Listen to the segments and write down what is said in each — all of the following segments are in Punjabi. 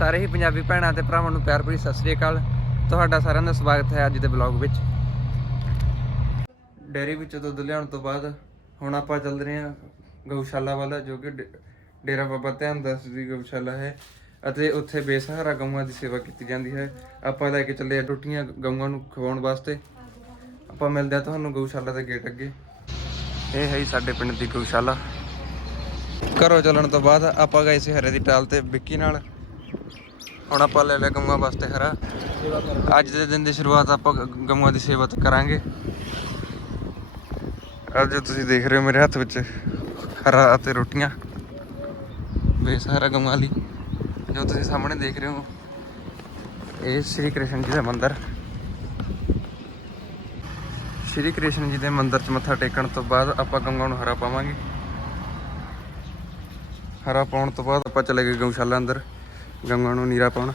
ਸਾਰੇ ਹੀ ਪੰਜਾਬੀ ਭੈਣਾਂ ਤੇ ਭਰਾਵਾਂ ਨੂੰ ਪਿਆਰ ਭਰੀ ਸਤਿ ਸ੍ਰੀ ਅਕਾਲ। ਤੁਹਾਡਾ ਸਾਰਿਆਂ ਦਾ ਸਵਾਗਤ ਹੈ ਅੱਜ ਦੇ ਬਲੌਗ ਵਿੱਚ। ਡੇਅਰੀ ਵਿੱਚੋਂ ਦੁੱਧ ਲਿਆਉਣ ਤੋਂ ਬਾਅਦ ਹੁਣ ਆਪਾਂ ਚੱਲ ਰਹੇ ਹਾਂ ਗਊਸ਼ਾਲਾ ਵੱਲ, ਜੋ ਕਿ ਡੇ- ਡੇਰਾ ਬਾਬਾ ਧਿਆਨ ਦਾਸ ਦੀ ਗਊਸ਼ਾਲਾ ਹੈ ਅਤੇ ਉੱਥੇ ਬੇਸਹਾਰਾ ਗਊਆਂ ਦੀ ਸੇਵਾ ਕੀਤੀ ਜਾਂਦੀ ਹੈ। ਆਪਾਂ ਲੈ ਕੇ ਚੱਲੇ ਟੁੱਟੀਆਂ ਗਊਆਂ ਨੂੰ ਖਵਾਉਣ ਵਾਸਤੇ। ਆਪਾਂ ਮਿਲਦੇ ਆ ਤੁਹਾਨੂੰ ਗਊਸ਼ਾਲਾ ਦੇ ਗੇਟ ਅੱਗੇ। ਇਹ ਹੈ ਜੀ ਸਾਡੇ ਪਿੰਡ ਦੀ ਗਊਸ਼ਾਲਾ। ਘਰੋਂ ਚੱਲਣ ਤੋਂ ਬਾਅਦ ਆਪਾਂ ਗਏ ਸੀ ਹਰੇ ਦੀ ਟਾਲ ਤੇ ਵਿੱਕੀ ਨਾਲ। ਹੁਣ ਆਪਾਂ ਲੈ ਲਿਆ ਗਊਆਂ ਵਾਸਤੇ ਹਰਾ। ਅੱਜ ਦੇ ਦਿਨ ਦੀ ਸ਼ੁਰੂਆਤ ਆਪਾਂ ਗਊਆਂ ਦੀ ਸੇਵਾ ਤੋਂ, ਕਰਾਂਗੇ। ਅੱਜ ਤੁਸੀਂ ਦੇਖ ਰਹੇ ਹੋ ਮੇਰੇ ਹੱਥ ਵਿੱਚ, ਹਰਾ ਅਤੇ ਰੋਟੀਆਂ। ਬੇਸਹਾਰਾ ਗਊਆਂ ਲਈ। ਜੋ ਤੁਸੀਂ ਸਾਹਮਣੇ ਦੇਖ ਰਹੇ ਹੋ, ਇਹ ਸ੍ਰੀ ਕ੍ਰਿਸ਼ਨ ਜੀ ਦਾ ਮੰਦਿਰ। ਸ੍ਰੀ ਕ੍ਰਿਸ਼ਨ ਜੀ ਦੇ ਮੰਦਿਰ 'ਚ ਮੱਥਾ ਟੇਕਣ ਤੋਂ ਬਾਅਦ ਆਪਾਂ ਗੰਗਾ ਨੂੰ ਹਰਾ ਪਾਵਾਂਗੇ। ਹਰਾ ਪਾਉਣ ਤੋਂ ਬਾਅਦ ਆਪਾਂ ਚਲੇ ਗਏ ਗਊਸ਼ਾਲਾ ਅੰਦਰ। ਗਊਆਂ ਨੂੰ ਨੀਰਾ ਪਾਉਣ।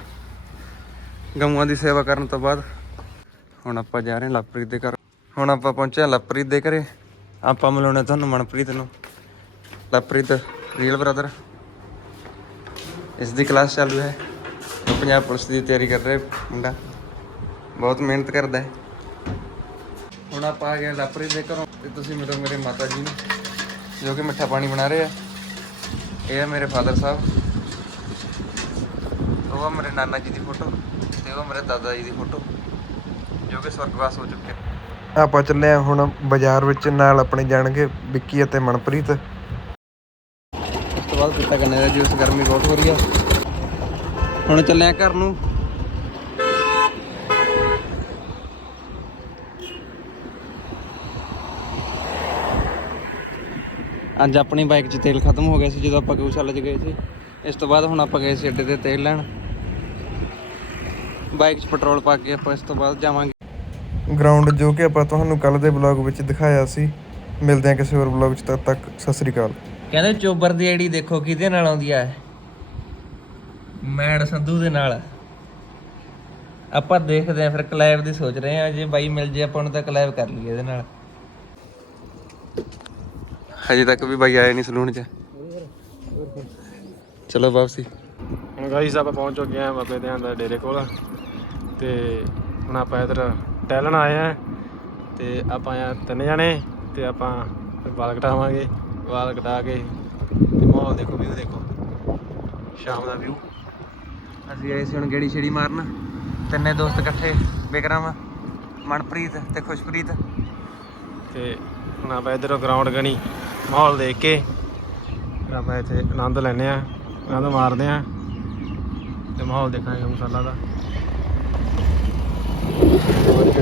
ਗਊਆਂ ਦੀ ਸੇਵਾ ਕਰਨ ਤੋਂ ਬਾਅਦ ਹੁਣ ਆਪਾਂ ਜਾ ਰਹੇ ਹਾਂ ਲਵਪ੍ਰੀਤ ਦੇ ਘਰ। ਹੁਣ ਆਪਾਂ ਪਹੁੰਚੇ ਲਵਪ੍ਰੀਤ ਦੇ ਘਰੇ। ਆਪਾਂ ਮਿਲਾਉਣੇ ਤੁਹਾਨੂੰ ਮਨਪ੍ਰੀਤ ਨੂੰ। ਲਵਪ੍ਰੀਤ ਰੀਅਲ ਬ੍ਰਦਰ ਇਸ ਦੀ ਕਲਾਸ ਚਾਲੂ ਹੈ। ਪੰਜਾਬ ਪੁਲਿਸ ਦੀ ਤਿਆਰੀ ਕਰ ਰਿਹਾ ਮੁੰਡਾ। ਬਹੁਤ ਮਿਹਨਤ ਕਰਦਾ ਹੈ। ਹੁਣ ਆਪਾਂ ਆ ਗਏ ਲਵਪ੍ਰੀਤ ਦੇ ਘਰੋਂ ਤੇ ਤੁਸੀਂ ਮਿਲੋ ਮੇਰੇ ਮਾਤਾ ਜੀ ਨੂੰ, ਜੋ ਕਿ ਮਿੱਠਾ ਪਾਣੀ ਬਣਾ ਰਹੇ ਆ। ਇਹ ਆ ਮੇਰੇ ਫਾਦਰ ਸਾਹਿਬ। ਉਹ ਆ ਮੇਰੇ ਨਾਨਾ ਜੀ ਦੀ ਫੋਟੋ ਤੇ ਉਹ ਮੇਰੇ ਦਾਦਾ ਜੀ ਦੀ ਫੋਟੋ ਜੋ ਕਿ ਸਵਰਗਵਾਸ ਹੋ ਚੁੱਕੇ। ਆਪਾਂ ਚੱਲੇ ਆ ਹੁਣ ਬਾਜ਼ਾਰ ਵਿੱਚ ਨਾਲ ਆਪਣੇ ਜਾਣਗੇ ਵਿੱਕੀ ਅਤੇ ਮਨਪ੍ਰੀਤ। ਉਸ ਤੋਂ ਬਾਅਦ ਪੀਤਾ ਗੰਨੇ ਦਾ ਜੂਸ ਗਰਮੀ ਬਹੁਤ ਹੋ ਰਹੀ ਆ। ਹੁਣ ਚੱਲੇ ਆ ਘਰ ਨੂੰ। ਅੱਜ ਆਪਣੀ ਬਾਈਕ 'ਚ ਤੇਲ ਖਤਮ ਹੋ ਗਿਆ ਸੀ ਜਦੋਂ ਆਪਾਂ ਗਊਸ਼ਾਲਾ 'ਚ ਗਏ ਸੀ। ਇਸ ਤੋਂ ਬਾਅਦ ਹੁਣ ਆਪਾਂ ਗਏ ਸੀ ਅੱਡੇ ਤੇ ਤੇਲ ਲੈਣ। ਬਾਈਕ 'ਚ ਪੈਟਰੋਲ ਪਾ ਕੇ ਆਪਾਂ ਇਸ ਤੋਂ ਬਾਅਦ ਜਾਵਾਂਗੇ। ਗਰਾਊਂਡ ਜੋ ਕਿ ਆਪਾਂ ਤੁਹਾਨੂੰ ਕੱਲ ਦੇ ਵਲੌਗ ਵਿੱਚ ਦਿਖਾਇਆ ਸੀ। ਮਿਲਦੇ ਹਾਂ ਕਿਸੇ ਹੋਰ ਵਲੌਗ 'ਚ ਤਦ ਤੱਕ ਸਤਿ ਸ੍ਰੀ ਅਕਾਲ। ਕਹਿੰਦੇ ਚੋਬਰ ਦੀ ਆਈਡੀ ਦੇਖੋ ਕਿਹਦੇ ਨਾਲ ਆਉਂਦੀ ਆ। ਮੈਡ ਸੰਧੂ ਦੇ ਨਾਲ। ਆਪਾਂ ਦੇਖਦੇ ਆਂ ਫਿਰ ਕਲੈਬ ਦੀ ਸੋਚ ਰਹੇ ਆ ਜੇ ਬਾਈ ਮਿਲ ਜੇ ਆਪਾਂ ਨੂੰ ਤਾਂ ਕਲੈਬ ਕਰ ਲਈਏ ਇਹਦੇ ਨਾਲ। ਹਜੇ ਤੱਕ ਵੀ ਬਾਈ ਆਇਆ ਨਹੀਂ ਸਲੂਨ 'ਚ। ਚਲੋ ਵਾਪਸੀ। ਹੁਣ ਗਾਈਸ ਆਪਾਂ ਪਹੁੰਚ ਚੁੱਕੇ ਆ ਬਾਬੇ ਧਿਆਨ ਦਾ ਡੇਰੇ ਕੋਲ ਤੇ ਹੁਣ ਆਪਾਂ ਇਧਰ ਟਹਿਲਣ ਆਏ ਆ ਤੇ ਆਪਾਂ ਆ ਤਿੰਨ ਜਣੇ ਤੇ ਆਪਾਂ ਫਿਰ ਵਾਲ ਕਟਾਵਾਂਗੇ, ਵਾਲ ਕਟਾ ਕੇ ਤੇ ਮਾਹੌਲ ਦੇਖੋ ਵੀਊ ਦੇਖੋ, ਸ਼ਾਮ ਦਾ ਵੀਊ ਅਸੀਂ ਆਏ ਸੀ ਹੁਣ ਗੇੜੀ ਛੇੜੀ ਮਾਰਨ, ਤਿੰਨੇ ਦੋਸਤ ਇਕੱਠੇ, ਵਿਕਰਮ, ਮਨਪ੍ਰੀਤ ਤੇ ਖੁਸ਼ਪ੍ਰੀਤ। ਤੇ ਹੁਣ ਆਪਾਂ ਇਧਰ ਗਰਾਊਂਡ ਗਣੀ ਮਾਹੌਲ ਦੇਖ ਕੇ ਆਪਾਂ ਇੱਥੇ ਆਨੰਦ ਲੈਨੇ ਆ ਆਨੰਦ ਮਾਰਦੇ ਆ ਤੇ ਮਾਹੌਲ ਦੇਖਾਂਗੇ ਮਸਾਲਾ ਦਾ।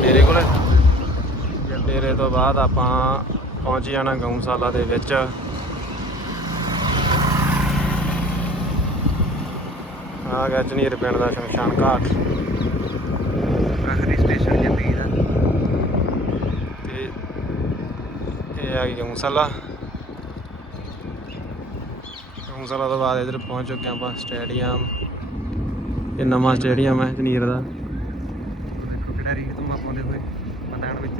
ਡੇਰੇ ਕੋਲ? ਡੇਰੇ ਤੋਂ ਬਾਅਦ ਆਪਾਂ ਪਹੁੰਚ ਜਾਣਾ ਗਊਸ਼ਾਲਾ ਦੇ ਵਿੱਚ। ਆ ਗਿਆ ਝਨੀਰ ਪਿੰਡ ਦਾ ਸ਼ਮਸ਼ਾਨ ਘਾਟ। ਆਖਰੀ ਸਟੇਸ਼ਨ ਜ਼ਿੰਦਗੀ ਦਾ ਤੇ ਇਹ ਆ ਗਈ ਗਊਸ਼ਾਲਾ ਗਊਸ਼ਾਲਾ ਤੋਂ ਬਾਅਦ ਇਧਰ ਪਹੁੰਚ ਚੁੱਕੇ ਆਪਾਂ ਸਟੇਡੀਅਮ। ਇਹ ਨਵਾਂ ਸਟੇਡੀਅਮ ਹੈ ਝਨੀਰ ਦਾ। ਦੇਖੋ ਖਿਡਾਰੀ ਖਤਮ ਪਾਉਂਦੇ ਹੋਏ ਮੈਦਾਨ ਵਿੱਚ।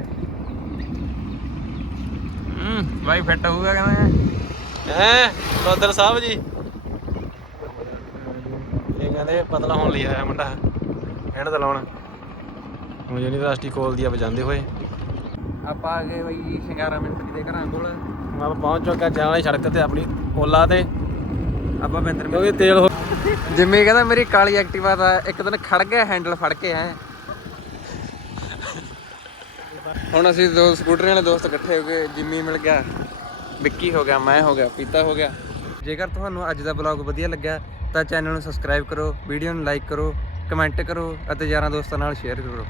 ਹੂੰ ਬਾਈ ਫਿੱਟ ਹੋਊਗਾ ਕਹਿੰਦੇ। ਹੈ ਬਦਰ ਸਾਹਿਬ ਜੀ। ਇਹ ਕਹਿੰਦੇ ਪਤਲਾ ਹੋਣ ਲਈ ਆਇਆ ਮੁੰਡਾ। ਮਿਹਨਤ ਲਾਉਣ। ਹੁਣ ਯੂਨੀਵਰਸਿਟੀ ਕੋਲ ਦੀ ਆ ਵਜਾਉਂਦੇ ਹੋਏ। ਆਪਾਂ ਆ ਗਏ ਬਈ ਸ਼ਿੰਗਾਰਾ ਮਿੰਟਰੀ ਦੇ ਘਰਾਂ ਕੋਲ। ਆਪਾਂ ਪਹੁੰਚ ਚੁੱਕਾ ਜਾਣ ਵਾਲੀ ਸੜਕ ਤੇ ਆਪਣੀ ਓਲਾ ਤੇ। ਆਪਾਂ ਬਿੰਦਰ ਕਿਉਂਕਿ ਤੇਲ ਹੋ ਜਿੰਮੀ ਕਹਿੰਦਾ ਮੇਰੀ ਕਾਲੀ ਐਕਟਿਵਾ ਦਾ ਇੱਕ ਦਿਨ ਖੜ ਗਿਆ, ਹੈਂਡਲ ਫੜ ਕੇ ਐ। ਹੁਣ ਅਸੀਂ ਦੋ ਸਕੂਟਰਾਂ ਵਾਲੇ ਦੋਸਤ ਇਕੱਠੇ ਹੋ ਗਏ, ਜਿੰਮੀ ਮਿਲ ਗਿਆ, ਵਿੱਕੀ ਹੋ ਗਿਆ, ਮੈਂ ਹੋ ਗਿਆ, ਪੀਤਾ ਹੋ ਗਿਆ। ਜੇਕਰ ਤੁਹਾਨੂੰ ਅੱਜ ਦਾ ਬਲੌਗ ਵਧੀਆ ਲੱਗਿਆ, ਤਾਂ ਚੈਨਲ ਨੂੰ ਸਬਸਕ੍ਰਾਈਬ ਕਰੋ ਵੀਡੀਓ ਨੂੰ ਲਾਈਕ ਕਰੋ ਕਮੈਂਟ ਕਰੋ ਅਤੇ ਯਾਰਾਂ ਦੋਸਤਾਂ ਨਾਲ ਸ਼ੇਅਰ ਕਰੋ।